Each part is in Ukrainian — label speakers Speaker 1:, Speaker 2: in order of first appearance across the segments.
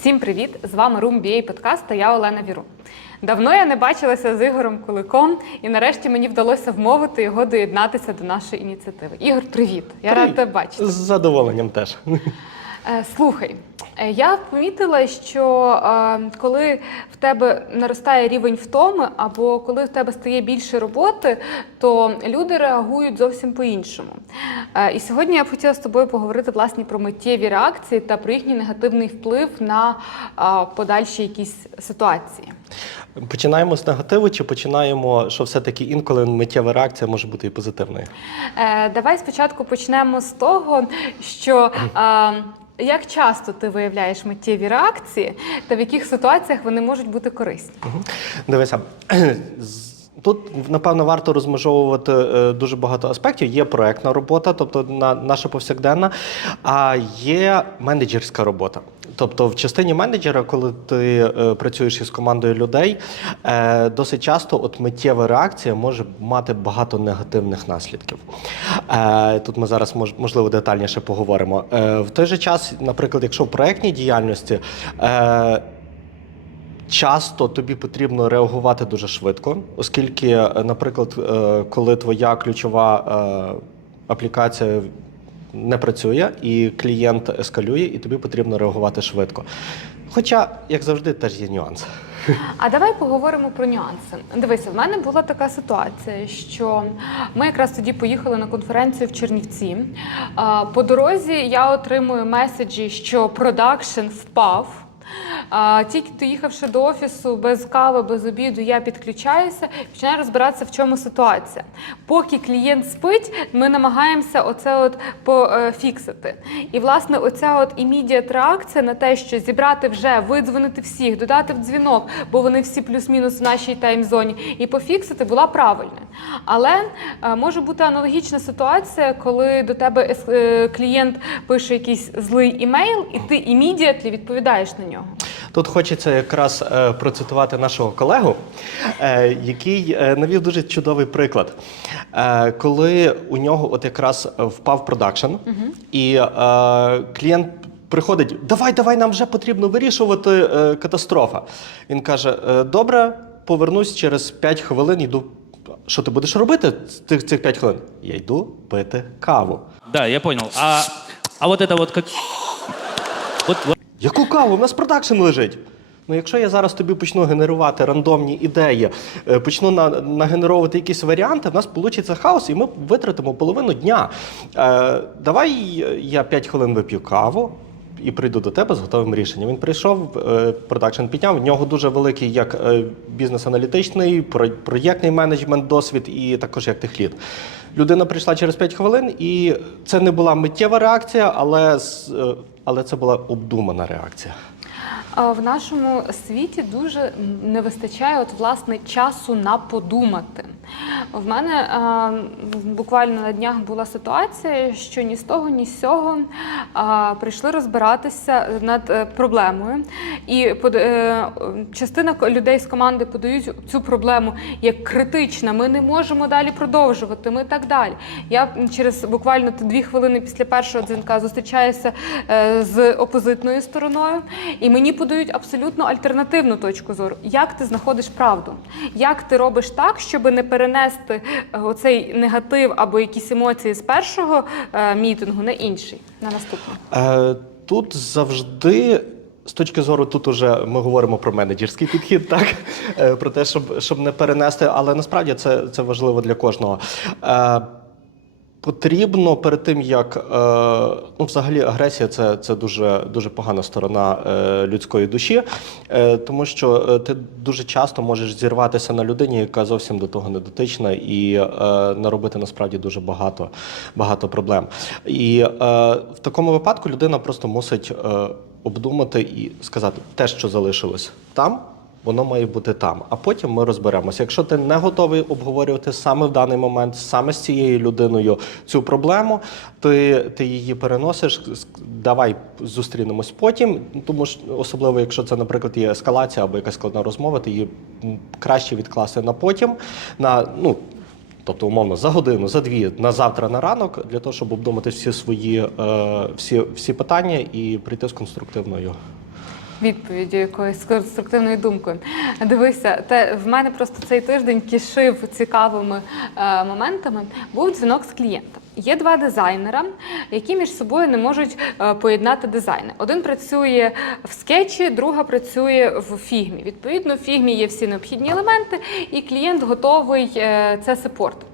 Speaker 1: Всім привіт! З вами Room BA подкаст та я Олена Віру. Давно я не бачилася з Ігорем Куликом, і нарешті мені вдалося вмовити його доєднатися до нашої ініціативи. Ігор, привіт! Я рада тебе бачити.
Speaker 2: З задоволенням теж.
Speaker 1: Е, Слухай, я помітила, що е, коли в тебе наростає рівень втоми, або коли в тебе стає більше роботи, то люди реагують зовсім по-іншому. Е, І сьогодні я б хотіла з тобою поговорити власне про миттєві реакції та про їхній негативний вплив на е, подальші якісь ситуації.
Speaker 2: Починаємо з негативу, чи починаємо, що все-таки інколи миттєва реакція може бути і позитивною?
Speaker 1: Е, Давай спочатку почнемо з того, що е, як часто ти виявляєш миттєві реакції, та в яких ситуаціях вони можуть бути корисні?
Speaker 2: Дивися. Тут, напевно, варто розмежовувати е, дуже багато аспектів. Є проектна робота, тобто на, наша повсякденна, а є менеджерська робота. Тобто, в частині менеджера, коли ти е, працюєш із командою людей, е, досить часто от миттєва реакція може мати багато негативних наслідків. Тут ми зараз можливо детальніше поговоримо. В той же час, наприклад, якщо в проектній діяльності. Часто тобі потрібно реагувати дуже швидко, оскільки, е, наприклад, е, коли твоя ключова е, аплікація не працює, і клієнт ескалює, і тобі потрібно реагувати швидко. Хоча, як завжди, теж є нюанс.
Speaker 1: А давай поговоримо про нюанси. Дивися, в мене була така ситуація, що ми якраз тоді поїхали на конференцію в Чернівці. По дорозі я отримую меседжі, що продакшн впав. А, Тільки доїхавши до офісу без кави, без обіду, я підключаюся починаю розбиратися, в чому ситуація. Поки клієнт спить, ми намагаємося оце от пофіксити. І власне, оця от імідіат реакція на те, що зібрати вже, видзвонити всіх, додати в дзвінок, бо вони всі плюс-мінус в нашій таймзоні, і пофіксити була правильною. Але е, може бути аналогічна ситуація, коли до тебе е, клієнт пише якийсь злий імейл, і ти імідіатлі відповідаєш на нього.
Speaker 2: Тут хочеться якраз е, процитувати нашого колегу, е, який е, навів дуже чудовий приклад. Коли у нього от якраз впав продакшн, і клієнт. Приходить, давай, давай, нам вже потрібно вирішувати е, катастрофа. Він каже: «Е, добре, повернусь через 5 хвилин, йду. Що ти будеш робити з тих, цих 5 хвилин? Я йду пити каву.
Speaker 3: Да, я понял. А, а вот это вот как... Вот, вот
Speaker 2: Яку каву? У нас продакшн лежить. Ну, якщо я зараз тобі почну генерувати рандомні ідеї, е, почну на, нагенеровувати якісь варіанти, в нас вийде хаос, і ми витратимо половину дня. Е, давай я 5 хвилин вип'ю каву. І прийду до тебе з готовим рішенням. Він прийшов, е, продакшн підняв. В нього дуже великий як е, бізнес-аналітичний, про- проєктний менеджмент, досвід і також як техлід. Людина прийшла через 5 хвилин, і це не була миттєва реакція, але, е, але це була обдумана реакція.
Speaker 1: В нашому світі дуже не вистачає от, власне часу на подумати. В мене а, буквально на днях була ситуація, що ні з того, ні з сього а, прийшли розбиратися над е, проблемою. І под- е, частина людей з команди подають цю проблему як критична. Ми не можемо далі продовжувати. Ми так далі. Я через буквально дві хвилини після першого дзвінка зустрічаюся е, з опозитною стороною, і мені подають абсолютно альтернативну точку зору. Як ти знаходиш правду? Як ти робиш так, щоб не перенести е, оцей негатив або якісь емоції з першого е, мітингу на інший, на наступний?
Speaker 2: Е, тут завжди. З точки зору, тут уже ми говоримо про менеджерський підхід, так про те, щоб, щоб не перенести, але насправді це, це важливо для кожного. Потрібно перед тим, як е, ну, взагалі агресія це, це дуже, дуже погана сторона е, людської душі, е, тому що ти дуже часто можеш зірватися на людині, яка зовсім до того не дотична, і наробити насправді дуже багато, багато проблем. І в такому випадку людина просто мусить обдумати і сказати те, що залишилось там. Воно має бути там, а потім ми розберемося. Якщо ти не готовий обговорювати саме в даний момент, саме з цією людиною цю проблему, ти, ти її переносиш. Давай зустрінемось потім. Тому що особливо, якщо це, наприклад, є ескалація або якась складна розмова, ти її краще відкласти на потім. На ну тобто, умовно, за годину, за дві, на завтра, на ранок, для того, щоб обдумати всі свої е, всі, всі питання і прийти з конструктивною
Speaker 1: відповіддю, якоюсь конструктивною думкою. Дивися, те в мене просто цей тиждень кишив цікавими е, моментами. Був дзвінок з клієнтом. Є два дизайнера, які між собою не можуть е, поєднати дизайни. Один працює в скетчі, друга працює в фігмі. Відповідно, в фігмі є всі необхідні елементи, і клієнт готовий е, це сепортити.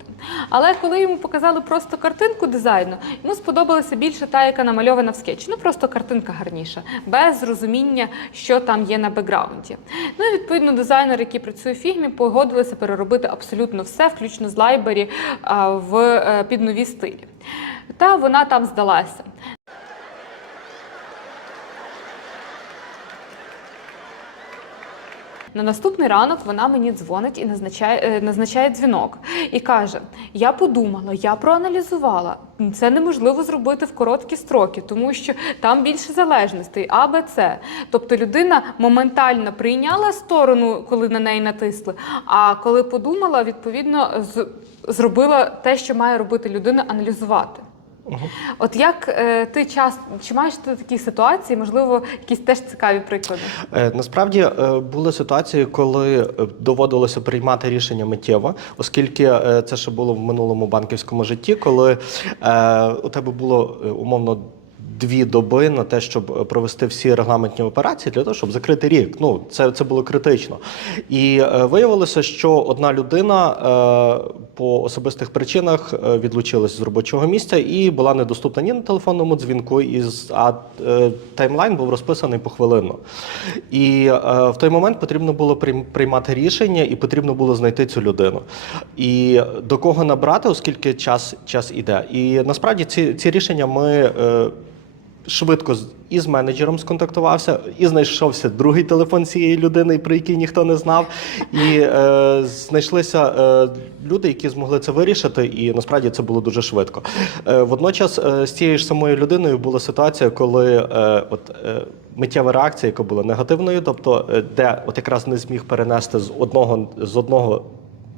Speaker 1: Але коли йому показали просто картинку дизайну, йому сподобалася більше та, яка намальована в скетчі. Ну просто картинка гарніша, без розуміння, що там є на бекграунді. Ну і відповідно дизайнер, який працює в фігмі, погодилися переробити абсолютно все, включно з лайбері в е, під нові стилі. Та вона там здалася. На наступний ранок вона мені дзвонить і назначає, е, назначає дзвінок і каже: Я подумала, я проаналізувала. Це неможливо зробити в короткі строки, тому що там більше залежностей, А, Б, С. Тобто людина моментально прийняла сторону, коли на неї натисли. А коли подумала, відповідно з- зробила те, що має робити людина, аналізувати. От як е, ти час чи маєш ти такі ситуації, можливо, якісь теж цікаві приклади?
Speaker 2: Е, Насправді е, були ситуації, коли е, доводилося приймати рішення миттєво, оскільки е, це ще було в минулому банківському житті, коли е, у тебе було е, умовно. Дві доби на те, щоб е, провести всі регламентні операції для того, щоб закрити рік. Ну це, це було критично. І е, виявилося, що одна людина е, по особистих причинах е, відлучилась з робочого місця і була недоступна ні на телефонному дзвінку, і з- а е, таймлайн був розписаний похвилинно. І е, в той момент потрібно було прийм- приймати рішення, і потрібно було знайти цю людину. І до кого набрати, оскільки час, час іде. І насправді ці, ці рішення ми. Е, Швидко з- і з менеджером сконтактувався, і знайшовся другий телефон цієї людини, про який ніхто не знав. І е, знайшлися е, люди, які змогли це вирішити, і насправді це було дуже швидко. Е, водночас е, з цією ж самою людиною була ситуація, коли е, от, е, миттєва реакція, яка була негативною, тобто е, де от якраз не зміг перенести з одного з одного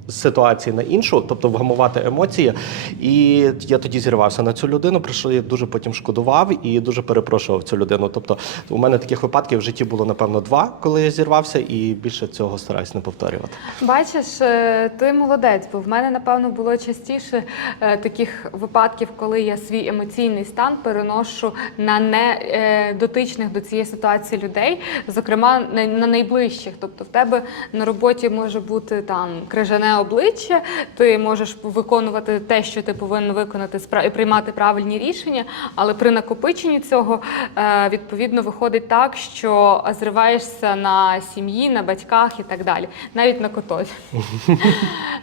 Speaker 2: ситуації на іншу, тобто вгамувати емоції. І я тоді зірвався на цю людину, про що я дуже потім шкодував і дуже перепрошував цю людину. Тобто, у мене таких випадків в житті було напевно два, коли я зірвався, і більше цього стараюсь не повторювати.
Speaker 1: Бачиш, е, ти молодець, бо в мене, напевно, було частіше е, таких випадків, коли я свій емоційний стан переношу на не е, дотичних до цієї ситуації людей, зокрема на, на найближчих. Тобто, в тебе на роботі може бути там крижане обличчя, ти можеш виконувати те, що ти повинен виконати, і приймати правильні рішення, але при накопиченні цього е, відповідно виходить так, що зриваєшся на сім'ї, на батьках і так далі, навіть на котові.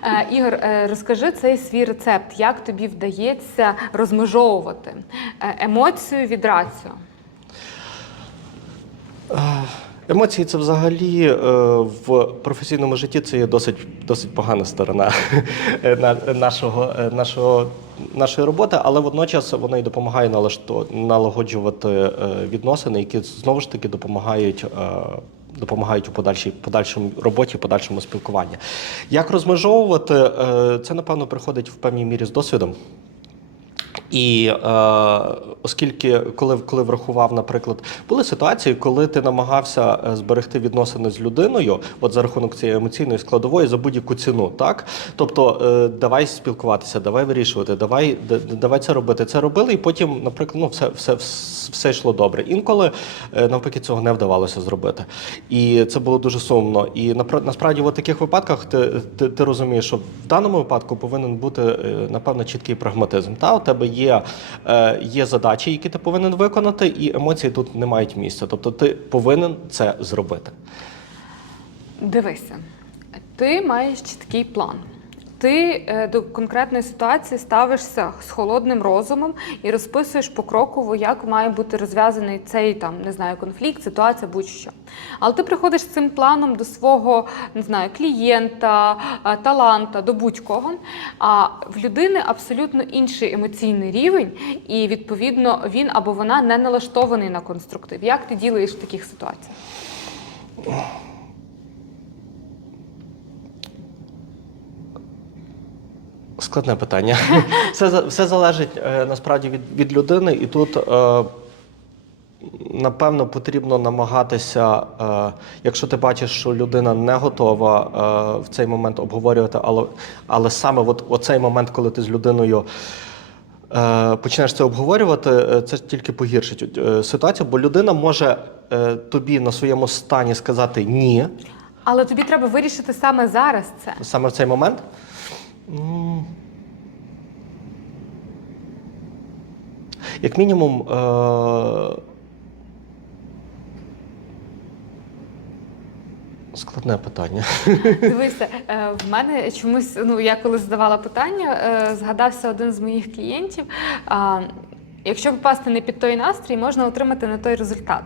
Speaker 1: Е, Ігор, е, розкажи цей свій рецепт, як тобі вдається розмежовувати емоцію від раціо?
Speaker 2: Емоції це взагалі е, в професійному житті це є досить, досить погана сторона нашого, е, нашого, нашої роботи, але водночас воно і допомагає налашто- налагоджувати е, відносини, які знову ж таки допомагають. Допомагають у подальшій подальшому роботі, подальшому спілкуванні. Як розмежовувати, це напевно приходить в певній мірі з досвідом. І е, оскільки, коли, коли врахував, наприклад, були ситуації, коли ти намагався е, зберегти відносини з людиною, от за рахунок цієї емоційної складової за будь-яку ціну, так тобто е, давай спілкуватися, давай вирішувати, давай, давай це робити. Це робили, і потім, наприклад, ну все, все, все йшло добре. Інколи е, навпаки цього не вдавалося зробити. І це було дуже сумно. І насправді в таких випадках ти, ти, ти розумієш, що в даному випадку повинен бути е, напевно чіткий прагматизм. Та у тебе є, е, є задачі, які ти повинен виконати, і емоції тут не мають місця. Тобто ти повинен це зробити.
Speaker 1: Дивися, ти маєш чіткий план. Ти е, до конкретної ситуації ставишся з холодним розумом і розписуєш покроково, як має бути розв'язаний цей там не знаю конфлікт, ситуація, будь-що. Але ти приходиш цим планом до свого не знаю клієнта, е, таланта, до будь-кого. А в людини абсолютно інший емоційний рівень, і відповідно він або вона не налаштований на конструктив. Як ти ділаєш в таких ситуаціях?
Speaker 2: Складне питання. Все, все залежить е, насправді від, від людини, і тут е, напевно, потрібно намагатися, е, якщо ти бачиш, що людина не готова е, в цей момент обговорювати, але, але саме от, оцей момент, коли ти з людиною. е, Почнеш це обговорювати, це тільки погіршить ситуацію, бо людина може е, тобі на своєму стані сказати ні
Speaker 1: Але тобі треба вирішити саме зараз це.
Speaker 2: саме в цей момент. М. Як мінімум, е- складне питання.
Speaker 1: Дивися, е, в мене чомусь, ну я коли задавала питання, е, згадався один з моїх клієнтів. Якщо попасти не під той настрій, можна отримати не той результат.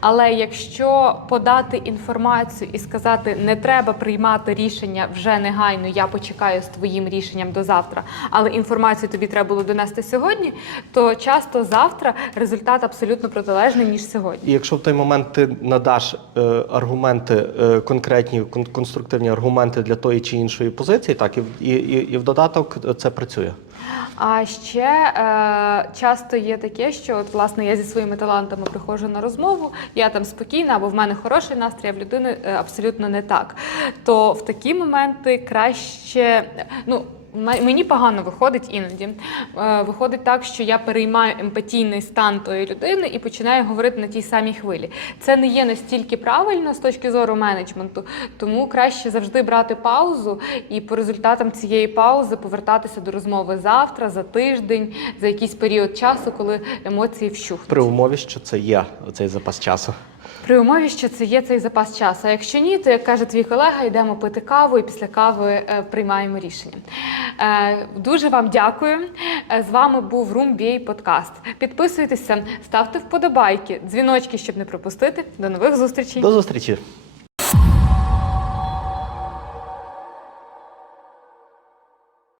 Speaker 1: Але якщо подати інформацію і сказати, не треба приймати рішення вже негайно, я почекаю з твоїм рішенням до завтра, але інформацію тобі треба було донести сьогодні, то часто завтра результат абсолютно протилежний ніж сьогодні.
Speaker 2: І якщо в той момент ти надаш е, аргументи, е, конкретні кон- конструктивні аргументи для тої чи іншої позиції, так і, і, і, і в додаток це працює.
Speaker 1: А ще е, часто є таке, що от власне я зі своїми талантами приходжу на розмову, я там спокійна, або в мене хороший настрій, а в людини е, абсолютно не так. То в такі моменти краще, ну. Мені погано виходить іноді. Е, Виходить так, що я переймаю емпатійний стан тої людини і починаю говорити на тій самій хвилі. Це не є настільки правильно з точки зору менеджменту, тому краще завжди брати паузу і по результатам цієї паузи повертатися до розмови завтра, за тиждень, за якийсь період часу, коли емоції вщухнуть.
Speaker 2: При умові, що це є цей запас часу.
Speaker 1: При умові, що це є цей запас часу. А якщо ні, то як каже твій колега, йдемо пити каву і після кави е, приймаємо рішення. Е, дуже вам дякую. Е, з вами був BA подкаст. Підписуйтеся, ставте вподобайки, дзвіночки, щоб не пропустити. До нових зустрічей.
Speaker 2: До зустрічі!